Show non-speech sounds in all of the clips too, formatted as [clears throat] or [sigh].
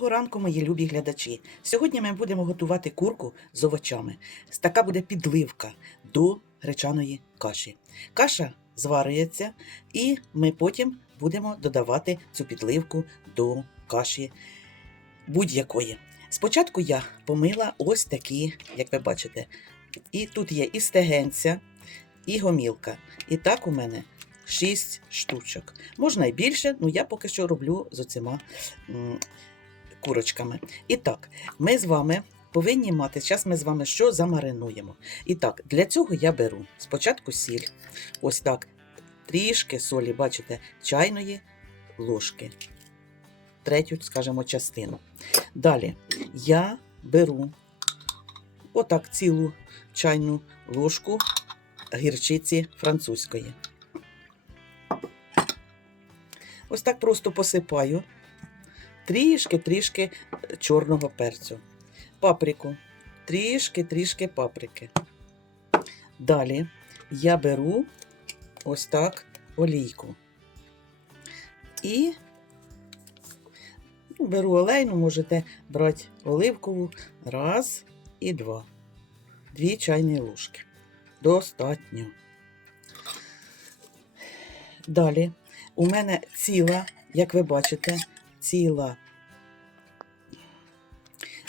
Доброго ранку, мої любі глядачі. Сьогодні ми будемо готувати курку з овочами. Така буде підливка до гречаної каші. Каша зварюється, і ми потім будемо додавати цю підливку до каші будь-якої. Спочатку я помила ось такі, як ви бачите. І тут є і стегенця, і гомілка. І так у мене 6 штучок. Можна і більше, але я поки що роблю з оцима курочками. І так, ми з вами повинні мати, зараз ми з вами що замаринуємо. І так, для цього я беру спочатку сіль, ось так, трішки солі, бачите, чайної ложки, третю, скажімо, частину. Далі я беру отак цілу чайну ложку гірчиці французької. Ось так просто посипаю трішки-трішки чорного перцю. Паприку. Трішки-трішки паприки. Далі я беру ось так олійку. І ну, беру олейну, можете брати оливкову. Раз і два. Дві чайні ложки. Достатньо. Далі у мене ціла, як ви бачите, ціла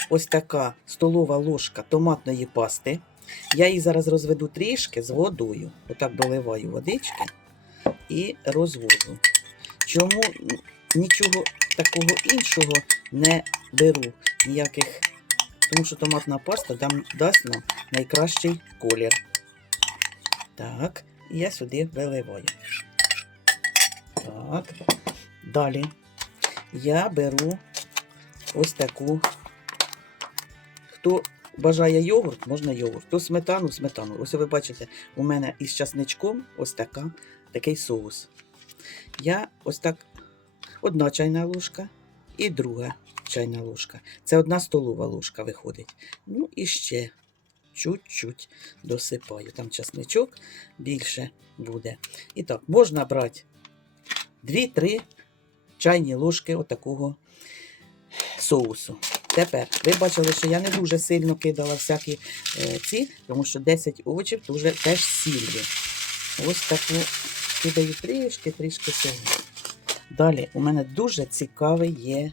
ось така столова ложка томатної пасти. Я її зараз розведу трішки з водою. Отак доливаю водички і розводжу. Чому нічого такого іншого не беру, ніяких, тому що томатна паста дасть нам найкращий колір. Так, я сюди виливаю. Так. Далі я беру ось таку. Хто бажає йогурт, можна йогурт. Хто сметану, сметану. Ось ви бачите, у мене із часничком ось така, такий соус. Я ось так одна чайна ложка і друга чайна ложка. Це одна столова ложка виходить. Ну і ще чуть-чуть досипаю. Там часничок більше буде. І так, можна брати 2-3 чайні ложки отакого соусу. Тепер, ви бачили, що я не дуже сильно кидала всякі е, ці, тому що 10 овочів дуже теж сіллю. Ось таку кидаю трішки, трішки цього. Далі у мене дуже цікавий є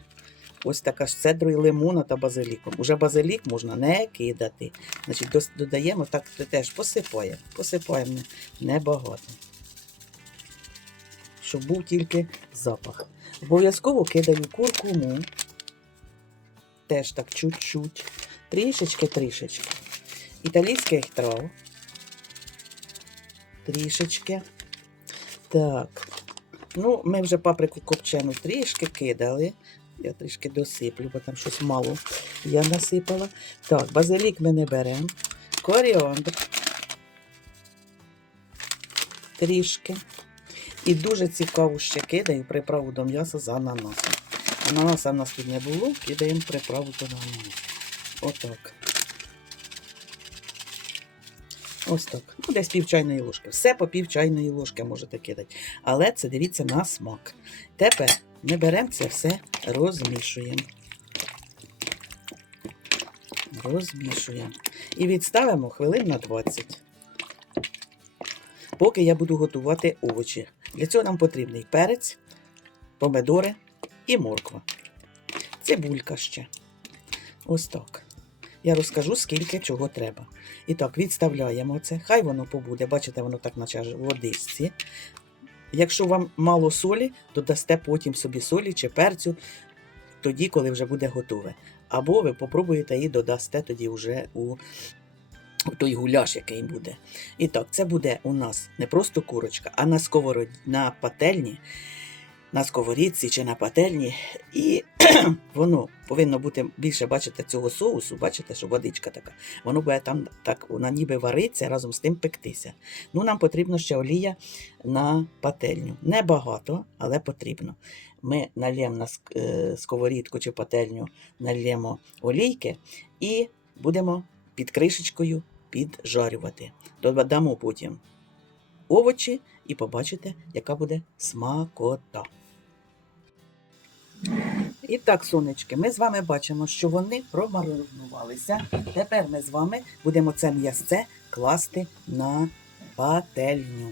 ось така ж цедрою лимона та базиліком. Уже базилік можна не кидати. Значить, додаємо так теж посипаємо. Посипаємо не- небагато. Щоб був тільки запах. Обов'язково кидаю куркуму. Теж так чуть-чуть. Трішечки-трішечки. Італійських трав. Трішечки. Так. Ну, ми вже паприку копчену трішки кидали. Я трішки досиплю, бо там щось мало я насипала. Так, базилік ми не беремо. Коріандр. Трішки. І дуже цікаво ще кидаю приправу до м'яса з ананасом. Ананаса в нас тут не було, кидаємо приправу до ананасу. Отак. Ось так. Ну, десь пів чайної ложки. Все по пів чайної ложки можете кидати. Але це дивіться на смак. Тепер ми беремо це все, розмішуємо. Розмішуємо. І відставимо хвилин на 20. Поки я буду готувати овочі. Для цього нам потрібний перець, помидори і морква. Цибулька ще. Ось так. Я розкажу, скільки чого треба. І так, відставляємо це. Хай воно побуде. Бачите, воно так наче в водичці. Якщо вам мало солі, додасте потім собі солі чи перцю, тоді, коли вже буде готове. Або ви попробуєте і додасте тоді вже у той гуляш, який буде. І так, це буде у нас не просто курочка, а на сковороді, на пательні, на сковорідці чи на пательні. І [clears throat] воно повинно бути більше, бачите, цього соусу, бачите, що водичка така. Воно буде там так, вона ніби вариться, разом з тим пектися. Ну, нам потрібно ще олія на пательню. Небагато, але потрібно. Ми нальємо на е, сковорідку чи пательню, нальємо олійки і будемо під кришечкою піджарювати. Додамо потім овочі і побачите, яка буде смакота. І так, сонечки, ми з вами бачимо, що вони промаринувалися. Тепер ми з вами будемо це м'ясце класти на пательню.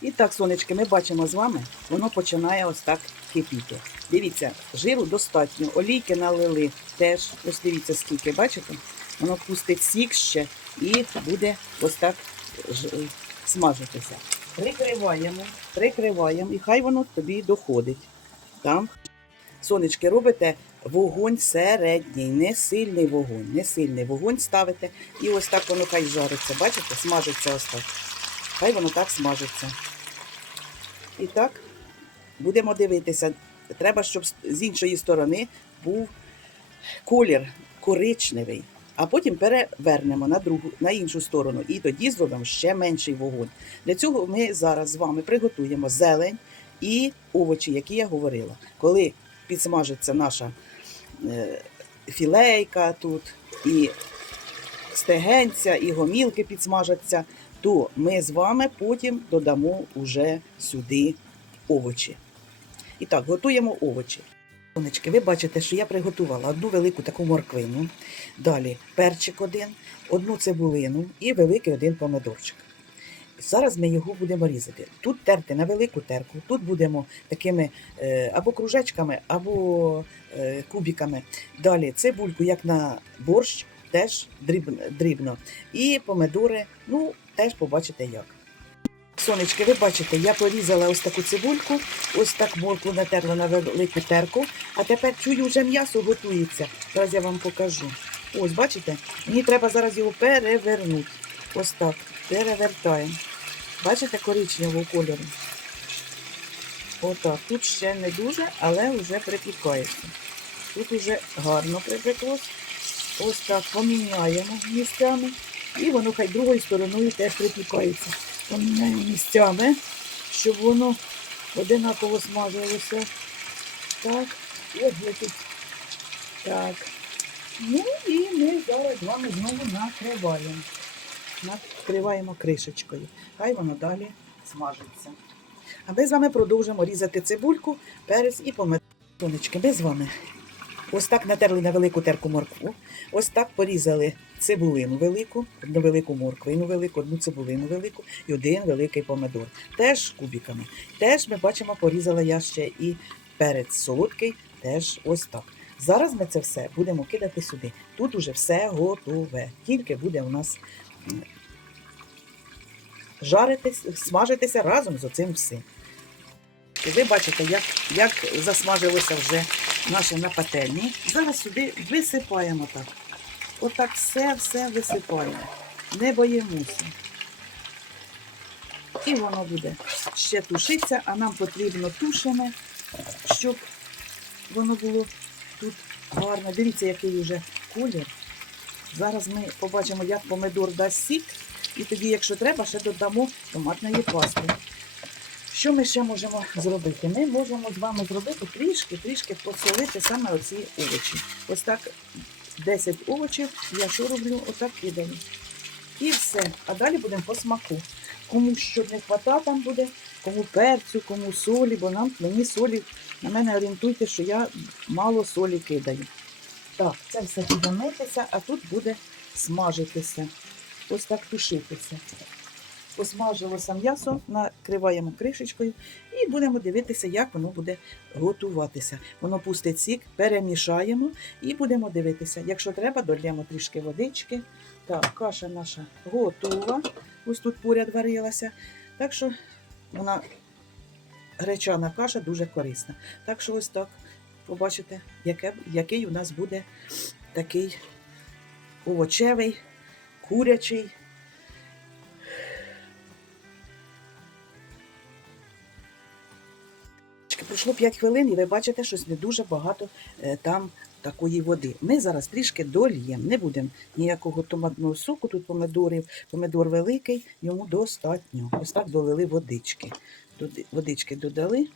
І так, сонечки, ми бачимо з вами, воно починає ось так кипіти. Дивіться, жиру достатньо, олійки налили теж. Ось дивіться, скільки, бачите? Воно пустить сік ще і буде ось так смажитися. Прикриваємо, прикриваємо, і хай воно тобі доходить. Там сонечки робите вогонь середній, не сильний вогонь, не сильний вогонь ставите. І ось так воно хай жариться. Бачите, смажиться ось так. Хай воно так смажиться. І так будемо дивитися. Треба, щоб з- з іншої сторони був колір коричневий. А потім перевернемо на другу, на іншу сторону, і тоді зробимо ще менший вогонь. Для цього ми зараз з вами приготуємо зелень і овочі, які я говорила. Коли підсмажиться наша е, філейка тут, і стегенця, і гомілки підсмажаться, то ми з вами потім додамо уже сюди овочі. І так, готуємо овочі. Сонечки, ви бачите, що я приготувала одну велику таку морквину, далі перчик один, одну цибулину і великий один помидорчик. Зараз ми його будемо різати. Тут терти на велику терку, тут будемо такими е, або кружечками, або е, кубиками. Далі цибульку, як на борщ, теж дрібно. І помидори, ну, теж побачите як. Сонечки, ви бачите, я порізала ось таку цибульку, ось так моркву натерла на велику терку, а тепер чую, вже м'ясо готується. Зараз я вам покажу. Ось, бачите? Мені треба зараз його перевернути. Ось так. Перевертаємо. Бачите коричневого кольору? Отак. Тут ще не дуже, але вже припікається. Тут вже гарно припеклось. Ось так поміняємо місцями. І воно хай другою стороною теж припікається. Поміняємо місцями, щоб воно одинаково смажилося. Так, є тут. Так. Ну і ми зараз з вами знову накриваємо. Накриваємо кришечкою. Хай воно далі смажиться. А ми з вами продовжимо різати цибульку, перець і помидори. Ми з вами ось так натерли на велику терку моркву, ось так порізали цибулину велику, одну велику морквину велику, одну цибулину велику і один великий помидор. Теж кубиками. Теж ми бачимо, порізала я ще і перець солодкий, теж ось так. Зараз ми це все будемо кидати сюди. Тут уже все готове. Тільки буде у нас жаритись, смажитися разом з оцим всім. І ви бачите, як, як засмажилося вже наше на пательні. Зараз сюди висипаємо так. Отак все-все висипаємо. Не боїмося. І воно буде ще тушитися, а нам потрібно тушене, щоб воно було тут гарно. Дивіться, який вже колір. Зараз ми побачимо, як помидор дасть сік, і тоді, якщо треба, ще додамо томатної пасти. Що ми ще можемо зробити? Ми можемо з вами зробити трішки, трішки посолити саме оці овочі. Ось так 10 овочів я що роблю? Отак кидаю. І все. А далі будемо по смаку. Кому що не хвата там буде, кому перцю, кому солі, бо нам мені солі, на мене орієнтуйте, що я мало солі кидаю. Так, це все буде а тут буде смажитися. Ось так тушитися. Посмажилося м'ясо, накриваємо кришечкою і будемо дивитися, як воно буде готуватися. Воно пустить сік, перемішаємо і будемо дивитися. Якщо треба, дольємо трішки водички. Так, каша наша готова. Ось тут поряд варилася. Так що вона гречана каша дуже корисна. Так що ось так побачите, яке, який у нас буде такий овочевий, курячий. Пройшло 5 хвилин, і ви бачите, щось не дуже багато е, там такої води. Ми зараз трішки дольємо, не будемо ніякого томатного соку, тут помидорів, помидор великий, йому достатньо. Ось так долили водички. Водички додали,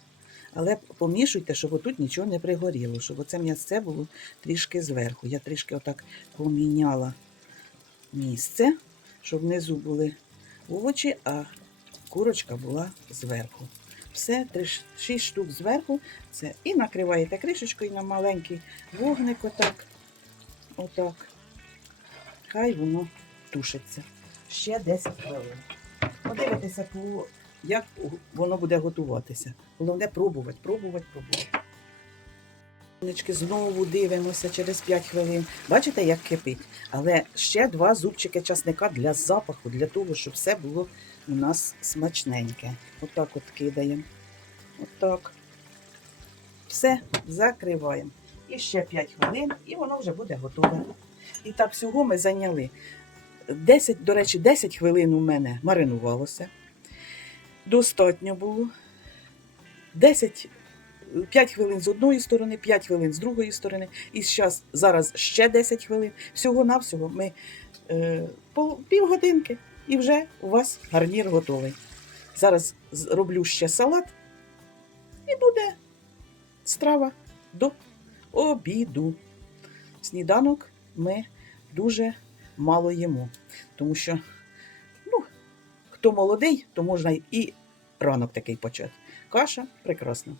але помішуйте, щоб отут нічого не пригоріло, щоб оце м'ясце було трішки зверху. Я трішки отак поміняла місце, щоб внизу були овочі, а курочка була зверху. Все, 6 штук зверху. Це і накриваєте кришечкою на маленький вогник, отак. Отак. Хай воно тушиться. Ще 10 хвилин. Подивитися, як воно буде готуватися. Головне пробувати, пробувати, пробувати. Сонечки, Знову дивимося через 5 хвилин. Бачите, як кипить? Але ще два зубчики часника для запаху, для того, щоб все було у нас смачненьке. Отак от кидаємо. Отак. Все, закриваємо. І ще 5 хвилин, і воно вже буде готове. І так всього ми зайняли 10, до речі, 10 хвилин у мене маринувалося. Достатньо було. 10, 5 хвилин з одної сторони, 5 хвилин з другої сторони. І зараз, зараз ще 10 хвилин. Всього-навсього ми е, по півгодинки і вже у вас гарнір готовий. Зараз роблю ще салат і буде страва до обіду. Сніданок ми дуже мало їмо, тому що ну, хто молодий, то можна і ранок такий почати. Каша прекрасна.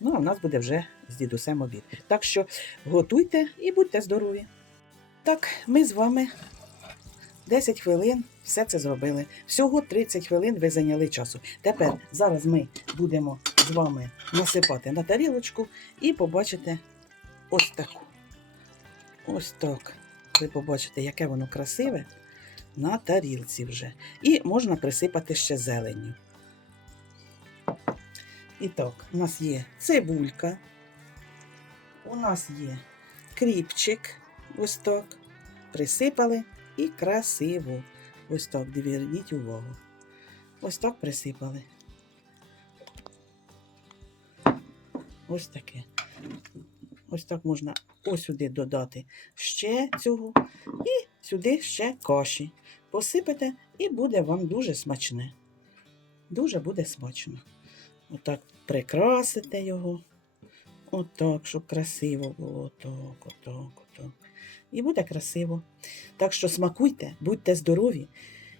Ну, а в нас буде вже з дідусем обід. Так що готуйте і будьте здорові. Так, ми з вами 10 хвилин все це зробили. Всього 30 хвилин ви зайняли часу. Тепер зараз ми будемо з вами насипати на тарілочку і побачите ось таку. Ось так. Ви побачите, яке воно красиве на тарілці вже. І можна присипати ще зеленню. І так, у нас є цибулька, у нас є кріпчик, ось так. Присипали і красиво. Ось так, зверніть увагу. Ось так присипали. Ось таке. Ось так можна ось сюди додати ще цього. І сюди ще каші. Посипете і буде вам дуже смачне. Дуже буде смачно. Отак прикрасите його. Отак, щоб красиво було. Отак, отак, отак. І буде красиво. Так що смакуйте, будьте здорові.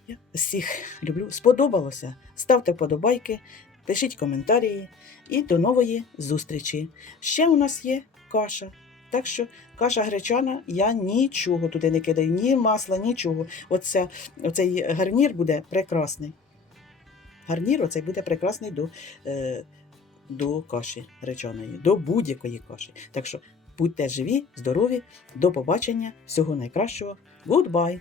Я всіх люблю. Сподобалося. Ставте вподобайки, пишіть коментарі і до нової зустрічі. Ще у нас є каша. Так що каша гречана, я нічого туди не кидаю, ні масла, нічого. Оце, оцей гарнір буде прекрасний. Гарнір оцей буде прекрасний до, е, до каші реченої, до будь-якої каші. Так що будьте живі, здорові, до побачення, всього найкращого. Goodbye!